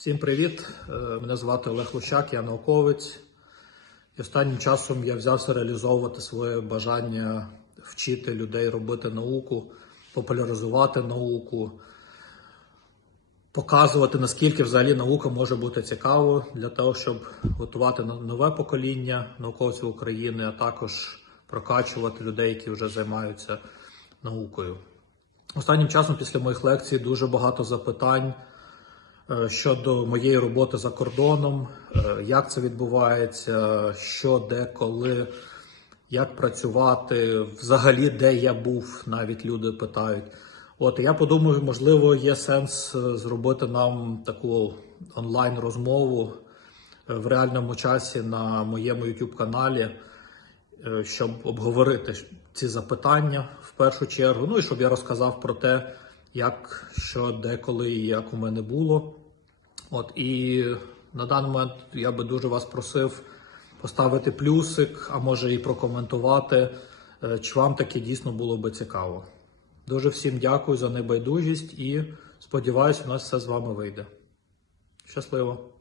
Всім привіт! Е, Мене звати Олег Лущак, я науковець. І останнім часом я взявся реалізовувати своє бажання вчити людей робити науку, популяризувати науку, показувати, наскільки взагалі наука може бути цікавою для того, щоб готувати нове покоління науковців України, а також прокачувати людей, які вже займаються наукою. Останнім часом після моїх лекцій дуже багато запитань щодо моєї роботи за кордоном, е, як це відбувається, що, де, коли, як працювати, взагалі, де я був, навіть люди питають. От я подумав, можливо, є сенс е, зробити нам таку онлайн розмову е, в реальному часі на моєму YouTube каналі е, щоб обговорити ці запитання в першу чергу. Ну і щоб я розказав про те, як, що, деколи і як у мене було. От і на даний момент я би дуже вас просив поставити плюсик, а може і прокоментувати, е, чи вам таке дійсно було би цікаво. Дуже всім дякую за небайдужість і сподіваюся, у нас все з вами вийде. Щасливо!